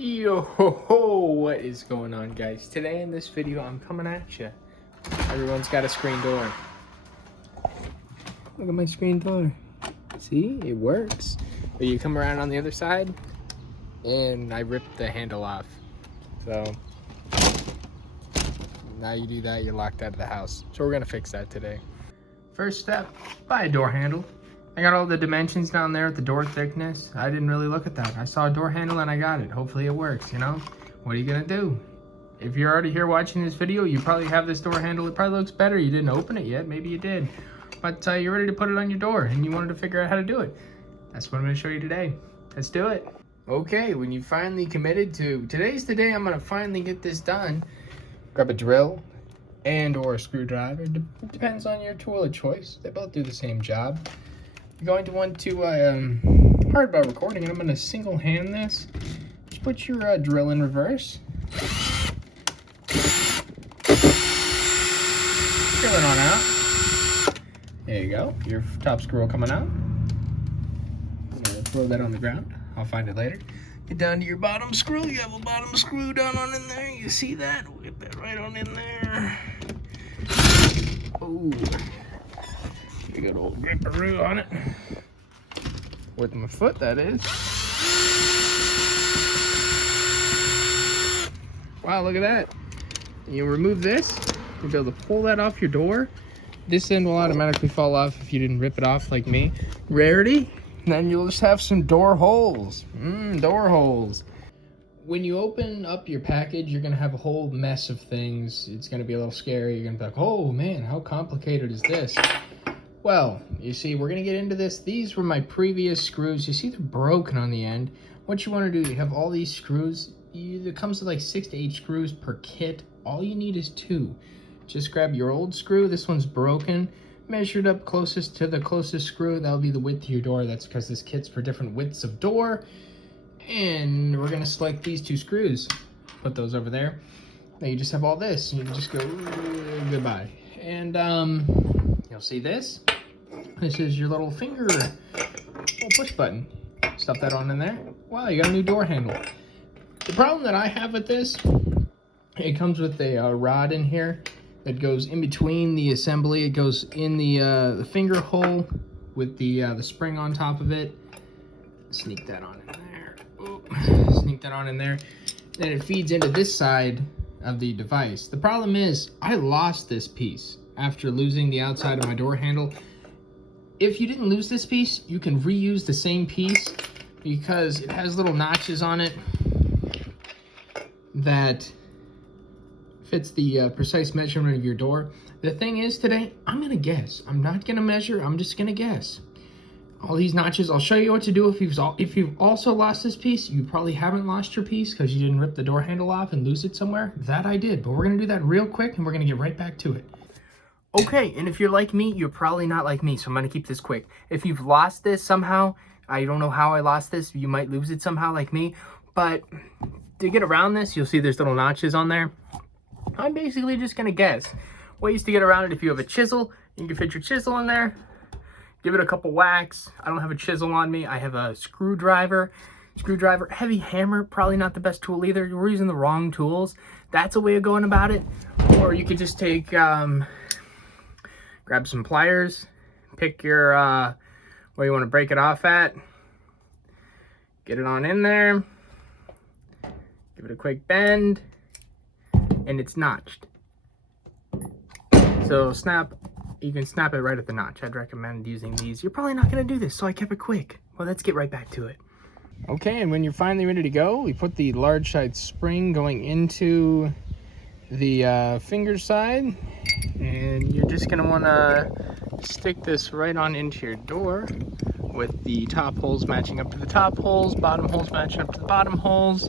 Yo ho ho, what is going on, guys? Today in this video I'm coming at you. Everyone's got a screen door. Look at my screen door. See, it works. But you come around on the other side and I ripped the handle off. So now you do that, you're locked out of the house. So we're gonna fix that today. First step, buy a door handle. I got all the dimensions down there at the door thickness. I didn't really look at that. I saw a door handle and I got it. Hopefully it works, you know? What are you gonna do? If you're already here watching this video, you probably have this door handle. It probably looks better. You didn't open it yet. Maybe you did. But you're ready to put it on your door and you wanted to figure out how to do it. That's what I'm gonna show you today. Let's do it. Okay, when you finally committed to, today's the day I'm gonna finally get this done. Grab a drill and or a screwdriver. It depends on your tool of choice. They both do the same job. You're going to want to hardbar recording, and I'm going to single hand this. Just put your drill in reverse. Drill it on out. There you go. Your top screw coming out. Throw that on the ground. I'll find it later. Get down to your bottom screw. You have a bottom screw down on in there. You see that? Get that right on in there. Ooh. A good old gripperoo on it. With my foot, that is. Wow, look at that. You remove this, you'll be able to pull that off your door. This end will automatically fall off if you didn't rip it off like me. Rarity, then you'll just have some door holes. Door holes. When you open up your package, you're gonna have a whole mess of things. It's gonna be a little scary. You're gonna be like, oh man, how complicated is this? Well, you see, we're gonna get into this. These were my previous screws. You see they're broken on the end. What you wanna do, you have all these screws. It comes with like 6 to 8 screws per kit. All you need is 2. Just grab your old screw. This one's broken. Measure it up closest to the closest screw. That'll be the width of your door. That's because this kit's for different widths of door. And we're gonna select these 2 screws. Put those over there. Now you just have all this. You can just go goodbye. And you'll see this. This is your little finger, little push button. Stuff that on in there. Wow, you got a new door handle. The problem that I have with this, it comes with a rod in here that goes in between the assembly. It goes in the finger hole with the spring on top of it. Sneak that on in there. Oop. Sneak that on in there. Then it feeds into this side of the device. The problem is, I lost this piece after losing the outside of my door handle. If you didn't lose this piece, you can reuse the same piece because it has little notches on it that fits the precise measurement of your door. The thing is today, I'm gonna guess. I'm not gonna measure, I'm just gonna guess. All these notches, I'll show you what to do if you've also lost this piece. You probably haven't lost your piece because you didn't rip the door handle off and lose it somewhere. That I did, but we're gonna do that real quick and we're gonna get right back to it. Okay, and if you're like me, you're probably not like me, so I'm gonna keep this quick. If you've lost this somehow, I don't know how I lost this, you might lose it somehow like me, but to get around this, you'll see there's little notches on there. I'm basically just gonna guess. Ways to get around it: if you have a chisel, you can fit your chisel in there, give it a couple whacks. I don't have a chisel on me, I have a screwdriver. Heavy hammer, probably not the best tool either. We're using the wrong tools. That's a way of going about it. Or you could just take, grab some pliers, pick your, where you want to break it off at, get it on in there, give it a quick bend, and it's notched. So you can snap it right at the notch. I'd recommend using these. You're probably not going to do this, so I kept it quick. Well, let's get right back to it. Okay, and when you're finally ready to go, we put the large side spring going into the finger side. And you're just gonna wanna stick this right on into your door with the top holes matching up to the top holes, bottom holes matching up to the bottom holes.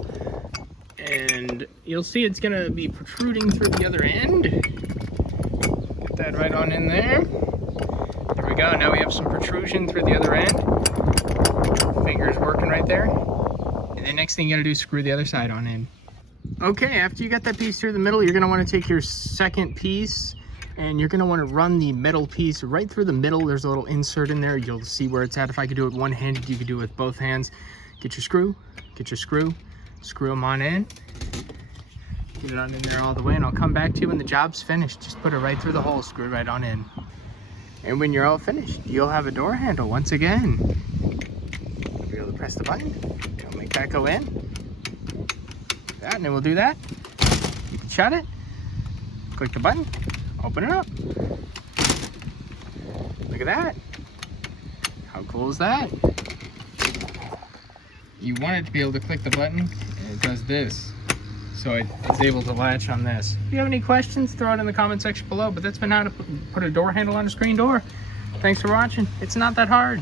And you'll see it's gonna be protruding through the other end. Get that right on in there. There we go, now we have some protrusion through the other end. Fingers working right there. And the next thing you gotta do is screw the other side on in. Okay, after you got that piece through the middle, you're gonna wanna take your second piece and you're gonna wanna run the metal piece right through the middle. There's a little insert in there. You'll see where it's at. If I could do it one-handed, you could do it with both hands. Get your screw, screw them on in. Get it on in there all the way, and I'll come back to you when the job's finished. Just put it right through the hole, screw it right on in. And when you're all finished, you'll have a door handle once again. You'll be able to press the button. It'll make that go in. That, and then we'll do that. You can shut it. Click the button. Open it up. Look at that. How cool is that? You want it to be able to click the button, and it does this. So it's able to latch on this. If you have any questions, throw it in the comment section below. But that's been how to put a door handle on a screen door. Thanks for watching. It's not that hard.